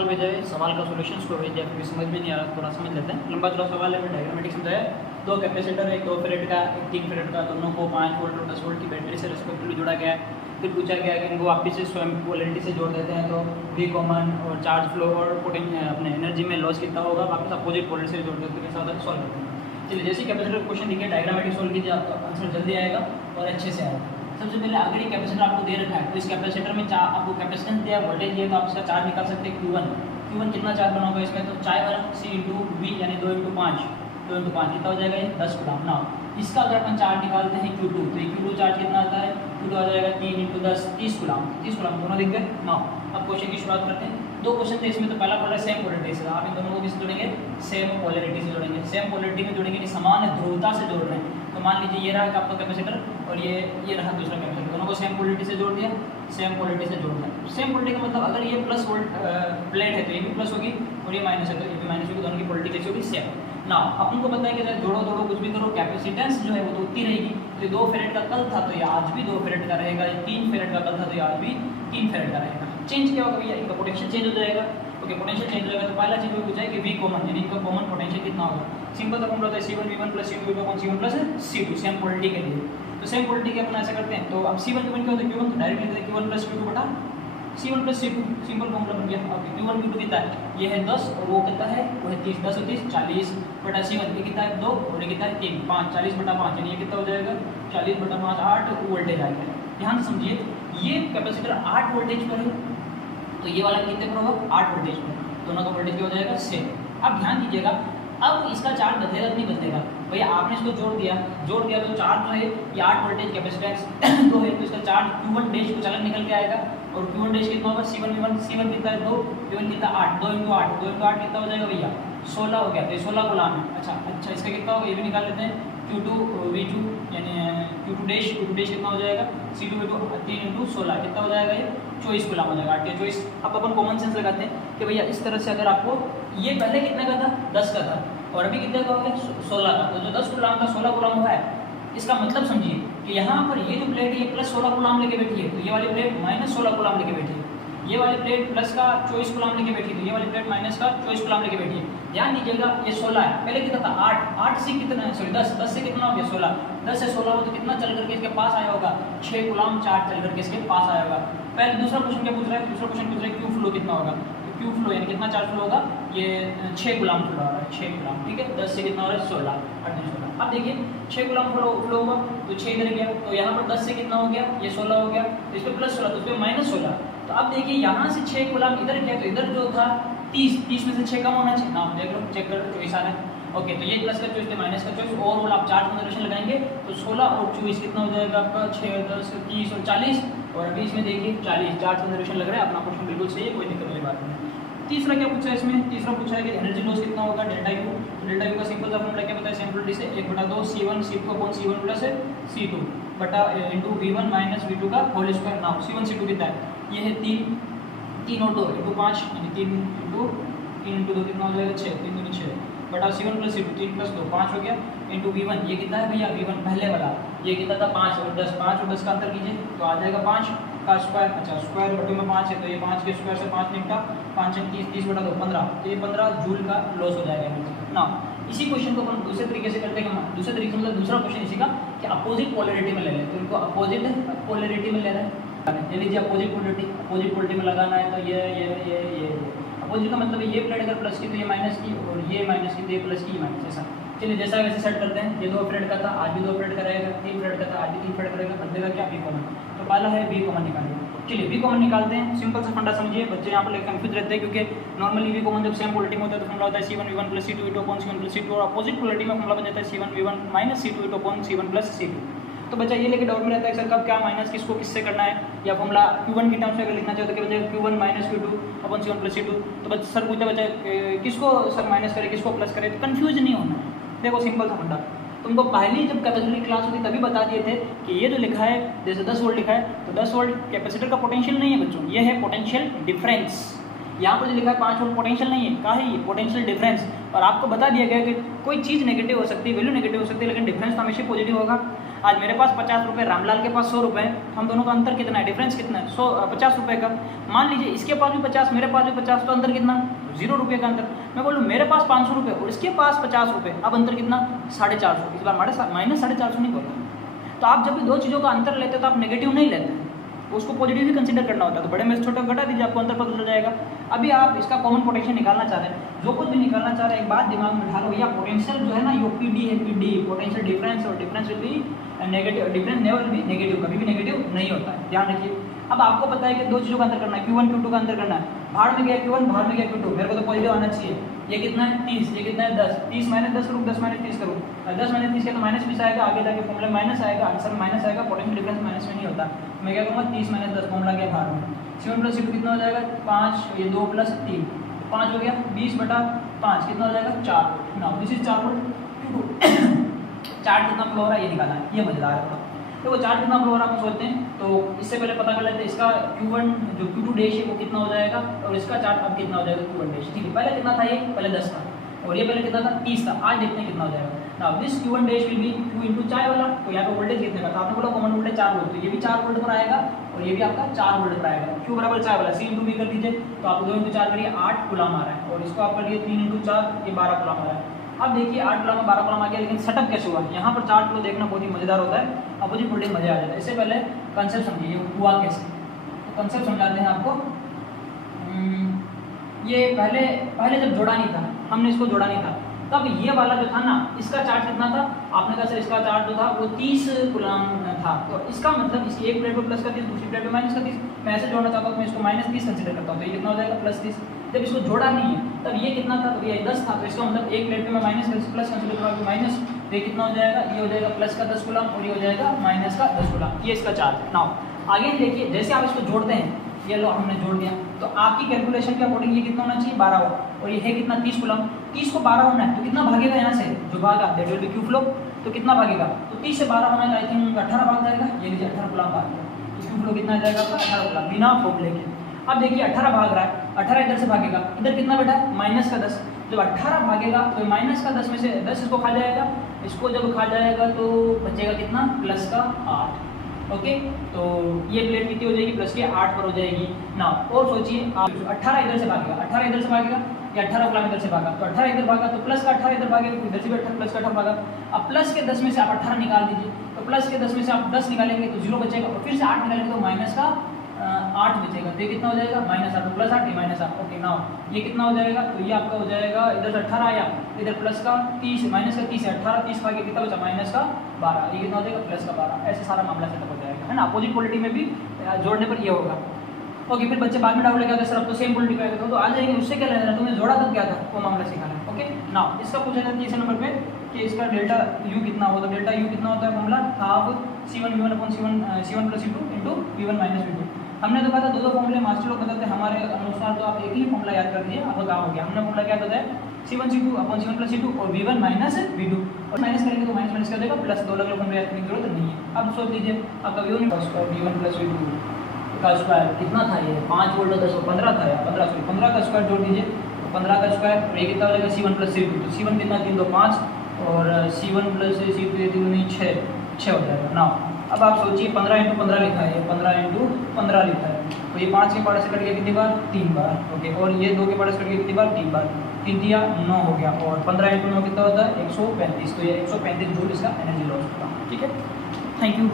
सवाल भेजा है, सवाल का सॉल्यूशंस को भेज दिया क्योंकि समझ में नहीं आ रहा, थोड़ा समझ लेते हैं। लंबा चौड़ा सवाल है, डायग्रामेटिक समझाया। दो कैपेसिटर है, 2 फेरेड का, एक 3 फेरेड का, दोनों को 5 वोल्ट और 10 वोल्ट की बैटरी से रेस्पेक्टिवली जोड़ा गया है। फिर पूछा गया कि इनको वापस से स्वयं पोलैरिटी से जोड़ देते हैं तो वी कॉमन और चार्ज फ्लो और अपने एनर्जी में लॉस कितना होगा, वापस अपोजिट पोलैरिटी से जोड़ देते हैं, कैसा होता है सॉल्व करते हैं। चलिए जैसे कैपेसिटर क्वेश्चन दिखे डायग्रामेटिक सॉल्व कीजिए, आपका आंसर जल्दी आएगा और अच्छे से आएगा। सबसे पहले अगर ये कैपेसिटर आपको दे रखा है तो इस कैपेसिटर में आपको कैपेसिटेंस दिया, वोल्टेज दिया, तो आप इसका चार्ज निकाल सकते हैं Q1 कितना चार्ज बना होगा इसमें, तो चाय वाला C इंटू वी यानी 2 इंटू 5 कितना हो जाएगा, ये 10 कूलम। ना इसका अगर अपन चार्ज निकालते हैं Q2 तो Q2 चार्ज कितना आता है, Q2 आ जाएगा 3 इंटू 10 30 कूलम दोनों दिख गए ना। अब क्वेश्चन की शुरुआत करते हैं। दो क्वेश्चन थे इसमें, तो पहला पढ़ा सेम पोलैरिटी से, आप इन दोनों को किससे जोड़ेंगे, सेम पोलैरिटी से जोड़ेंगे। सेम पोलैरिटी में जोड़ेंगे, समान ध्रुवता से जोड़ रहे हैं। तो मान लीजिए ये रहा आपका कैपेसिटर और ये रहा दूसरा कैपेसिटर, दोनों को सेम पोलैरिटी से जोड़ दिया, सेम पोलैरिटी से जोड़ दिया। सेम पोलैरिटी का मतलब अगर ये प्लस वोल्ट प्लेट है तो ये भी प्लस होगी और ये माइनस है तो ये भी माइनस होगी, दोनों की पोलैरिटी कैसी होगी, सेम। ना अपन को पता है कि जोड़ो कुछ भी करो, कैपेसिटेंस जो है वो तो उतनी रहेगी। तो ये 2 फेरेड का कल था तो ये आज भी 2 फेरेड का रहेगा, ये 3 फेरेड का कल था तो ये आज भी 3 फेरेड का रहेगा। चेंज क्या होगा भैया, इनका पोटेंशियल चेंज हो जाएगा। ओके, पोटेंशियल चेंज हो जाएगा तो पहला चीज वो पूछा है कि वी कॉमन यानी इनका कॉमन पोटेंशियल कितना होगा। सिंपल सा फॉर्मूला होता है C1V1 plus C2V2 C1 plus C2 same polarity के लिए। तो सेम पोलैरिटी के अपन ऐसा करते हैं, तो अब C1 Q1 क्या होता है, Q1 तो डायरेक्ट लिख देते हैं Q1 प्लस Q2 बटा C1 plus C2, simple formula बन गया। ओके, Q1 Q2 कितना है, ये है 10 और वो कितना है, वो है 30, 10 और 30 40 बटा C1 ये कितना है 2 और ये कितना है 3 5 40 बटा 5 यानी ये कितना हो जाएगा 40 बटा 5 8 वोल्टेज आएगा। ध्यान से समझिए, ये कैपेसिटर 8 वोल्टेज पर है तो ये वाला कितने पर होगा 8 वोल्टेज पर, दोनों का वोल्टेज क्या हो जाएगा सेम। अब ध्यान दीजिएगा, अब इसका चार्ज बदलेगा नहीं बदलेगा भैया, आपने इसको जोड़ दिया तो चार्ज जो है ये 8 वोल्टेज कैपेसिटेंस तो है तो इसका चार्ज Q1 डैश कुछ अलग निकल के आएगा और Q1 डैश कितना होगा C1 कितना है 2, Q1 कितना 8 2 इंटू 8 कितना हो जाएगा भैया 16 हो गया, तो ये 16 कूलम है। अच्छा इसका कितना होगा ये भी निकाल लेते हैं, Q2V2 यानी Q2 डैश कितना हो जाएगा C2V2 3 इंटू 16 कितना हो जाएगा ये 24 कूलम हो जाएगा, 8 के 24। अब अपन कॉमन सेंस लगाते हैं कि भैया इस तरह से अगर आपको ये पहले कितने का था 10 का था और अभी कितने का हो गया 16 का, तो जो 10 कूलम का 16 कूलम हुआ है, इसका मतलब समझिए कि यहाँ पर ये जो प्लेट है ये प्लस 16 कूलम लेके बैठी है तो ये वाली प्लेट माइनस 16 कूलम लेके बैठी है, ये वाली प्लेट प्लस का 24 कूलम लेके बैठी है तो ये वाली प्लेट माइनस का 24 कूलम लेके बैठी है। ध्यान दीजिएगा ये 16 है, पहले कितना था 8 से कितना है सॉरी 10 से कितना हो गया 16, 10 से 16 हो तो कितना चल करके इसके पास आया होगा 6 कूलम चार्ज चल करके इसके पास आया होगा। पहले दूसरा क्वेश्चन क्या पूछ रहा है, दूसरा क्वेश्चन पूछ रहा है क्यू फ्लो कितना होगा, तो क्यू फ्लो यानी कितना चार्ज फ्लो होगा, ये 6 कूलम फ्लो हो रहा है 6 कूलम, ठीक है 10 से कितना हो रहा है 16 16। अब देखिए 6 कूलम फ्लो हुआ तो 6 इधर गया तो यहाँ पर 10 से कितना हो गया ये 16 हो गया, तो इस पर प्लस 16 तो इस पर माइनस 16। तो अब देखिए यहाँ से 6 कूलम इधर गया तो इधर जो था 30 में से 6 कम होना चाहिए ना, देख लो चेक करो 24 आ रहा है। ओके, तो ये प्लस का 24 माइनस का 24 ओवरऑल आप चार्ज कंजर्वेशन लगाएंगे तो 16 और 24 कितना हो जाएगा आपका 6 10 30 और 40 और अभी इसमें देखिए 40 चार्ज कंजर्वेशन लग रहा है, अपना क्वेश्चन बिल्कुल सही है, कोई दिक्कत वाली बात नहीं। तीसरा क्या पूछा है इसमें, तीसरा पूछा है कि एनर्जी लॉस कितना होगा डेल्टा यू। डेल्टा यू का सिंपल सा फॉर्मूला क्या बताया सिंपलिटी से 1/2 C1 C2 प्लस C2 बटा इंटू V1 माइनस V2 का whole square. Now C1 C2 कितना है, ये है 3 ऑटो इंटू 5 यानी 3 इंटू 2 कितना हो जाएगा 6 3 दूनी 6 बटा C1 प्लस C2 3 प्लस 2 5 हो गया इंटू V1 ये कितना है भैया V1 पहले वाला ये कितना था 5 और 10 5 और 10 का अंतर कीजिए तो आ जाएगा 5 का स्क्वायर। अच्छा स्क्वायर बटे में 5 है तो ये 5 के स्क्वायर से 5 निकटा 5 30 30 बटा 2 15, तो ये 15 जूल का लॉस हो जाएगा ना। इसी क्वेश्चन को अपन दूसरे तरीके से करते हैं, दूसरे तरीके से मतलब दूसरा क्वेश्चन इसी का कि अपोजिट पोलैरिटी में ले लें, तो इनको अपोजिट पोलैरिटी में ले रहे हैं, ये लीजिए अपोजिट पोलैरिटी में लगाना है तो ये अपोजिट का मतलब ये प्लेट अगर प्लस की तो ये माइनस की और ये माइनस की तो ये प्लस की माइनस, ऐसा। चलिए जैसा वैसे सेट करते हैं, ये 2 फ्रेड का था आज भी 2 फ्रेड का रहेगा, 3 फ्रेड का था आज भी 3 फ्रेड करेगा, बदलेगा क्या वी कॉमन। तो पहला है वी कॉमन निकालिए। चलिए वी कॉमन निकालते हैं, सिंपल सा फंडा समझिए, बच्चे यहाँ पर कंफ्यूज रहते हैं क्योंकि नॉर्मली वी कॉमन जब सेम पोलैरिटी में होता है तो फॉर्मूला होता है C1V1 plus C2V2 upon C1 plus C2 और अपोजिट पोलैरिटी में फॉर्मूला बन जाता है C1V1 minus C2V2 upon C1 plus C2। तो बच्चा ये लेके डाउट में रहता है सर कब क्या माइनस किसको किससे करना है, या फॉर्मूला Q1 की टर्म्स में अगर लिखना चाहो तो क्या बचेगा Q1 minus Q2 upon C1 plus C2। तो बच्चा सर पूछता बच्चा किसको सर माइनस करे किसको प्लस करे, तो कन्फ्यूज नहीं होना है। देखो सिंपल सा फंडा, तुमको पहली जब कैपेसिटर क्लास होती तभी बता दिए थे कि ये जो लिखा है जैसे 10 वोल्ट लिखा है तो 10 वोल्ट कैपेसिटर का पोटेंशियल नहीं है बच्चों, ये है पोटेंशियल डिफरेंस। यहाँ पर जो लिखा है 5 वोल्ट पोटेंशियल नहीं है, क्या है ये पोटेंशियल डिफरेंस। और आपको बता दिया गया कि कोई चीज़ नेगेटिव हो सकती है, वैल्यू नेगेटिव हो सकती है लेकिन डिफरेंस तो हमेशा पॉजिटिव होगा। आज मेरे पास 50 रुपये, रामलाल के पास 100 रुपये है, हम दोनों का अंतर कितना है, डिफरेंस कितना है, 50 रुपये का। मान लीजिए इसके पास भी 50, मेरे पास भी 50, तो अंतर कितना, 0 रुपये का अंतर। मैं बोलूँ मेरे पास 500 रुपये और इसके पास 50 रुपये, अब अंतर कितना, 450। इस बार माइनस 450 नहीं बोलता। तो आप जब भी दो चीज़ों का अंतर लेते हो तो आप नेगेटिव नहीं लेते, उसको पॉजिटिव ही कंसीडर करना होता है। तो बड़े में से छोटे को घटा दीजिए, आपको अंतर पता चल जाएगा। अभी आप इसका कॉमन पोटेंशियल निकालना चाह रहे हैं, जो कुछ भी निकालना चाह रहे हैं एक बात दिमाग में बिठा लो, भैया पोटेंशियल जो है ना ये पीडी है, पीडी पोटेंशियल डिफरेंस, और difference will be negative, difference never will be negative, कभी भी नेगेटिव नहीं होता है, ध्यान रखिए। अब आपको पता है कि दो चीज़ों का अंतर करना है, Q1 Q2 का अंतर करना है। भाड़ में गया Q1, भाड़ में गया Q2, मेरे को तो पॉजिटिव आना चाहिए। ये कितना है 30, ये कितना है 10, 30 माइनस 10 करूँ, 10 माइनस 30 करूँ, 10 माइनस 30 के तो माइनस 20 आएगा, आगे जाके फॉर्मूला माइनस आएगा, आंसर माइनस आएगा, पोटेंशियल डिफरेंस माइनस में नहीं होता। मैं क्या करूँगा 30 माइनस 10 फॉर्मूला गया भाड़ में, C1 प्लस C2 कितना हो जाएगा 5, ये 2 प्लस 3 5 हो गया, 20/5 कितना हो जाएगा 4। Now this is 4 Q2 charge कितना फ्लो हो रहा है ये निकालना है, ये मजेदार है। तो वो चार्ज कितना फ्लो हो रहा है आप सोचते हैं, तो इससे पहले पता कर लेते हैं इसका Q1 जो Q2 डैश है वो कितना हो जाएगा, और इसका चार्ज अब कितना हो जाएगा Q1 डैश। ठीक है, पहले कितना था, ये पहले 10 था और ये पहले कितना था 30 था। आज देखते हैं कितना हो जाएगा। Now this Q1 dash will be Q into चाय वाला, तो यहाँ पे वोल्टेज कितने का था आपने बोला, कॉमन वोल्टेज 4 वोल्ट, तो ये भी 4 वोल्ट पर आएगा और ये भी आपका 4 वोल्ट पर आएगा। Q बराबर चाय वाला, C इंटू V कर दीजिए, तो आप 2 इंटू 4 करिए 8 कूलम आ रहा है, और इसको आप करिए 3 इंटू 4 ये 12 कूलम आ रहा है। अब देखिए 8 कूलम में 12 कूलम आ गया, लेकिन सेटअप कैसे हुआ, यहाँ पर चार्ट को देखना बहुत ही मजेदार होता है, अपोजिट वोल्टेज मजा आ जाता है। इससे पहले कंसेप्ट समझिए ये हुआ कैसे, तो कंसेप्ट समझाते हैं आपको। ये पहले जब जोड़ा नहीं था, हमने इसको जोड़ा नहीं था, तब ये वाला जो था ना इसका चार्ज कितना था, आपने कहा सर इसका चार्ज जो था वो 30 कूलम था, तो इसका मतलब इसकी एक प्लेट पे प्लस का 30, दूसरी प्लेट पे माइनस का 30, मैं ऐसे जोड़ना चाहता हूँ तो मैं इसको माइनस 30 कंसिडर करता हूँ, तो ये कितना हो जाएगा प्लस 30। जब इसको जोड़ा नहीं है तब ये कितना था, तो ये 10 था, तो इसका मतलब एक प्लेट पे मैं माइनस प्लस कंसिडर करूँगा माइनस, तो ये कितना हो जाएगा, ये हो जाएगा प्लस का 10 कूलम और ये हो जाएगा माइनस का 10 कूलम, ये इसका चार्ज है। नाउ आगे देखिए जैसे आप इसको जोड़ते हैं, ये लो हमने जोड़ दिया, तो आपकी कैलकुलेशन के अकॉर्डिंग ये कितना होना चाहिए 12 हो, और ये है कितना 30 कूलम, 30 को 12 होना है तो कितना भागेगा यहाँ से, जो भागा that will be Q flow, तो कितना भागेगा, तो 30 से 12 होना है, आई थिंक 18 भाग जाएगा, ये लीजिए 18 कूलम भाग गया, तो Q फ्लो कितना जाएगा आपका 18 कूलम बिना फॉर्मूले के। अब देखिए 18 भाग रहा है, 18 इधर से भागेगा, इधर कितना बेटा माइनस का 10, जब 18 भागेगा तो माइनस का 10 में से 10 इसको खा जाएगा, इसको जब खा जाएगा तो बचेगा कितना प्लस का 8। ओके, तो ये प्लेट कितनी हो जाएगी प्लस के 8 पर हो जाएगी ना। और सोचिए आप 18 इधर से भागेगा, 18 इधर से भागेगा या 18 कूलम इधर से भागा, तो 18 इधर भागा तो प्लस का 18 इधर भागेगा, तो इधर से भी 18 प्लस का 18 भागा। अब प्लस के 10 में से आप 18 निकाल दीजिए, तो प्लस के 10 में से आप 10 निकालेंगे तो 0 बचेगा, और फिर से 8 निकालेंगे तो माइनस का 8 बचेगा, तो ये कितना हो जाएगा -8 प्लस 8 माइनस 8। ओके, नाउ ये कितना हो जाएगा, तो ये आपका हो जाएगा इधर से 18 आया, इधर प्लस का 30 माइनस का 30 है, 18 30 भागे कितना बचा माइनस का 12, ये कितना हो जाएगा प्लस का 12। ऐसे सारा मामला सेटअप हो जाएगा, है ना। अपोजिट पोलरिटी में भी जोड़ने पर ये होगा। ओके, फिर बच्चे बाद में डाउट लगा सर अब तो सेम पोलरिटी का तो आ जाएंगे, उससे क्या लेना, तुमने जोड़ा तब क्या था वो मामला सिखाना है। ओके, नाउ इसका पूछा जाता है तीसरे नंबर पे कि इसका डेल्टा U कितना होता है, डेल्टा U कितना होता है formula half C1 V1 upon C1 plus C2 into V1 minus V2। हमने तो कहा था दो फॉर्मूले मास्टर लोग बताते हैं, हमारे अनुसार तो आप एक ही फॉर्मूला याद कर दीजिए, आपका काम हो गया। हमने फॉर्मूला क्या बताया C1 C2 upon C1 plus C2 और V1 माइनस V2, और माइनस करेंगे तो माइनस क्या हो जाएगा प्लस, दो अलग फॉर्मूला याद करने की जरूरत नहीं है। अब सोच लीजिए आपका V1 प्लस V2 का स्क्वायर कितना था, ये 5 वोल्ट 10 15 था, या 15 का स्क्वायर जोड़ दीजिए, 15 का स्क्वायर और ये कितना हो जाएगा C1 प्लस C2, तो C1 कितना 3 2 5 और C1 प्लस C2 3 9 6 हो जाएगा। नाउ अब आप सोचिए 15 इंटू 15 लिखा है, 15 इंटू 15 लिखा है, तो ये 5 के पार्ट से कट गया कितनी बार 3 बार। ओके, और ये 2 के पार्ट से कट गया कितनी बार 3 बार, 3 दिया 9 हो गया, और 15 इंटू 9 कितना होता है 135, तो ये 135 जूल इसका एनर्जी लॉस होगा। ठीक है, थैंक यू।